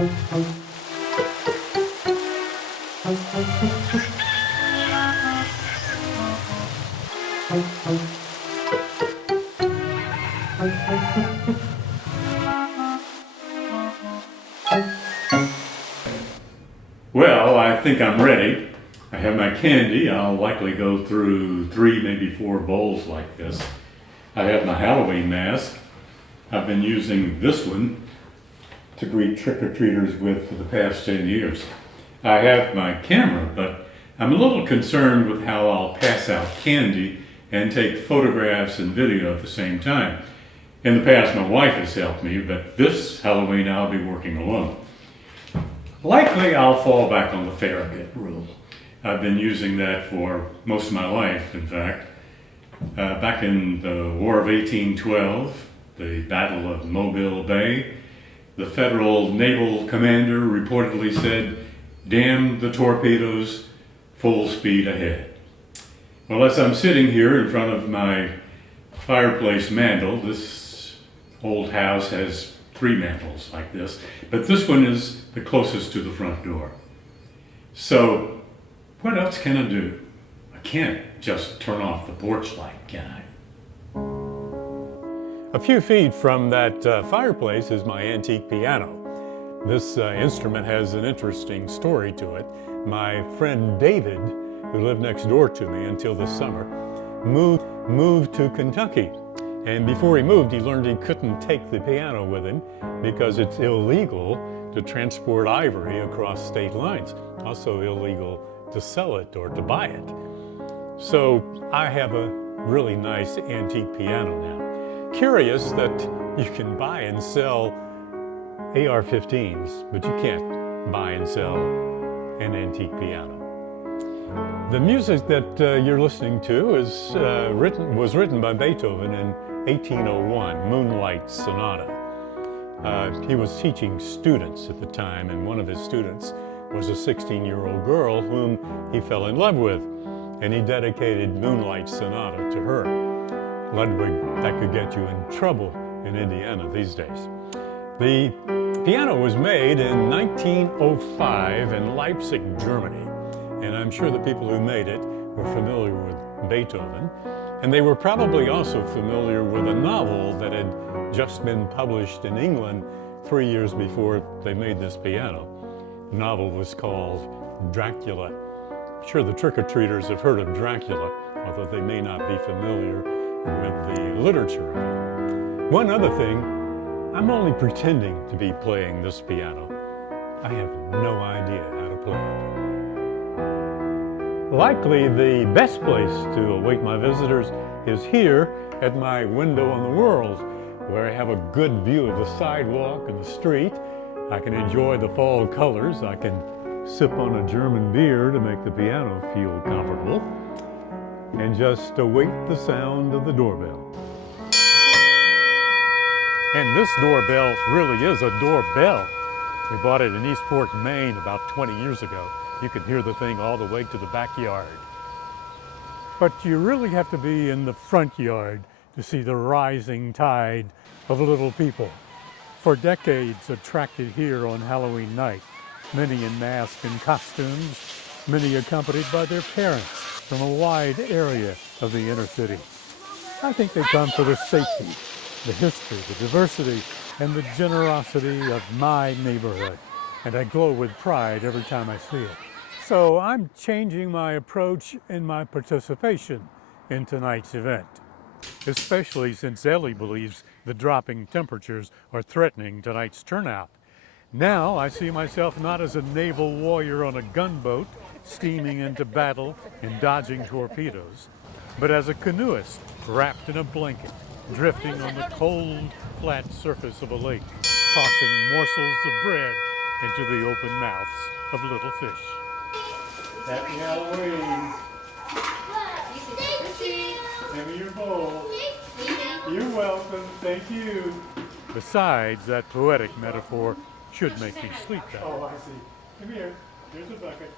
Well, I think I'm ready. I have my candy. I'll likely go through 3, maybe 4 bowls like this. I have my Halloween mask. I've been using this one to greet trick-or-treaters with for the past 10 years. I have my camera, but I'm a little concerned with how I'll pass out candy and take photographs and video at the same time. In the past, my wife has helped me, but this Halloween I'll be working alone. Likely I'll fall back on the Farragut rule. I've been using that for most of my life, in fact. Back in the War of 1812, the Battle of Mobile Bay, the Federal Naval Commander reportedly said, "Damn the torpedoes, full speed ahead." Well, as I'm sitting here in front of my fireplace mantle, this old house has 3 mantles like this, but this one is the closest to the front door. So, what else can I do? I can't just turn off the porch light, can I? A few feet from that fireplace is my antique piano. This instrument has an interesting story to it. My friend David, who lived next door to me until this summer, moved to Kentucky. And before he moved, he learned he couldn't take the piano with him because it's illegal to transport ivory across state lines. Also illegal to sell it or to buy it. So I have a really nice antique piano now. Curious that you can buy and sell AR-15s, but you can't buy and sell an antique piano. The music that you're listening to was written by Beethoven in 1801, Moonlight Sonata. He was teaching students at the time, and one of his students was a 16-year-old girl whom he fell in love with, and he dedicated Moonlight Sonata to her. Ludwig, that could get you in trouble in Indiana these days. The piano was made in 1905 in Leipzig, Germany, and I'm sure the people who made it were familiar with Beethoven, and they were probably also familiar with a novel that had just been published in England 3 years before they made this piano. The novel was called Dracula. I'm sure the trick-or-treaters have heard of Dracula, although they may not be familiar with the literature of it. One other thing, I'm only pretending to be playing this piano. I have no idea how to play it. Likely the best place to await my visitors is here at my window on the world, where I have a good view of the sidewalk and the street. I can enjoy the fall colors. I can sip on a German beer to make the piano feel comfortable, and just await the sound of the doorbell. And this doorbell really is a doorbell. We bought it in Eastport, Maine about 20 years ago. You can hear the thing all the way to the backyard. But you really have to be in the front yard to see the rising tide of little people. For decades attracted here on Halloween night, many in masks and costumes, many accompanied by their parents from a wide area of the inner city. I think they come for the safety, the history, the diversity, and the generosity of my neighborhood. And I glow with pride every time I see it. So I'm changing my approach and my participation in tonight's event, especially since Ellie believes the dropping temperatures are threatening tonight's turnout. Now I see myself not as a naval warrior on a gunboat, steaming into battle and dodging torpedoes, but as a canoeist wrapped in a blanket, drifting on the cold, flat surface of a lake, tossing morsels of bread into the open mouths of little fish. Happy Halloween! Give me your bowl. You're welcome, thank you. Besides, that poetic metaphor should make me sleep better. Oh, I see. Come here. Here's a bucket.